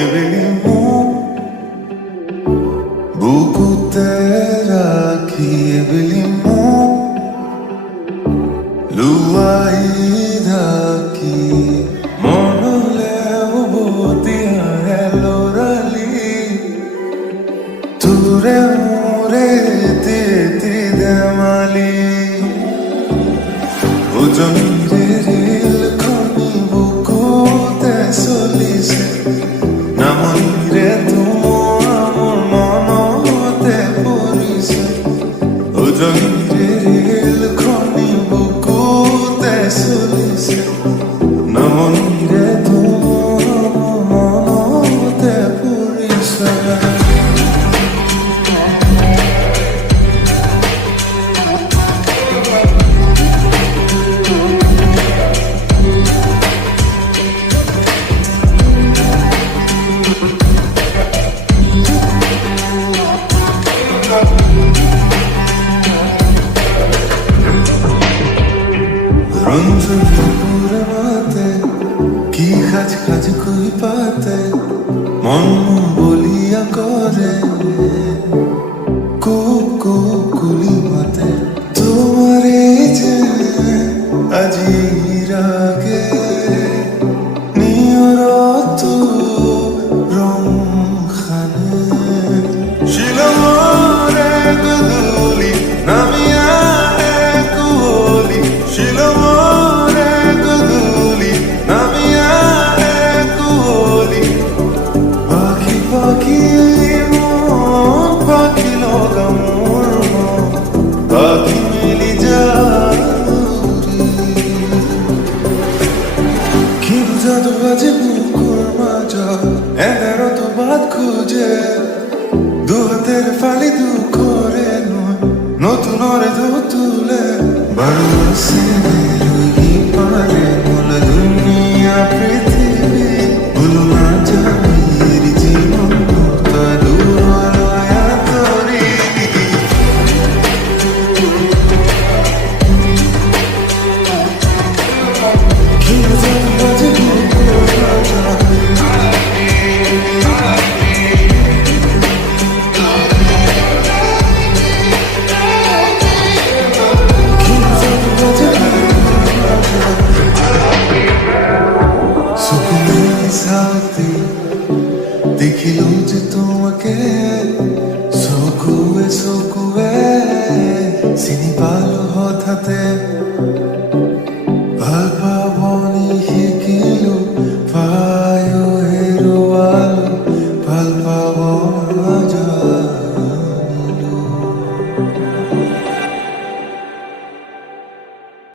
Ebelimu bukutera ki ebelimu luaida ki monole ubotia elorali ture mure te demali ujoniril koni bukute solise নামরে তোমার মনতে পরিছে ওজনে rail খনি বুকুতে চলিছে নামরে তোমার মনতে পরিছে রঞ্জন পুরে মাতে কি খাজ খাজ কই পাতে মন বলিয়া করে কুলি মাতে তোমারে যে আজি রাগে নিয়রত রং খানে শিলমরে গদুলি নামিয়া কুলি শিলমরে গদুলি নামিয়া কুলি পাখি পাখি মন পাখি লগা মোর মন পাখি মিলি যাউরি কি বুঝাতো বাজে বুকুর মাজা এগারো তো বাদ খুঁজে দু হাতের ফালি দু করে নয় নতুন রে দু তুলে বারো আসে রুই পারে মূল দুনিয়া পৃথিবী ভুলো না জানির জীবন তালু আলোয়া তরি কি বুঝাতো বাজে বুকুর মাজা দেখিলো যে তোমাকে চকুৱে চিনি পালো হঠাতে ভাল পাবনি শিকিলো পায়ো হেৰুৱালো ভাল পাব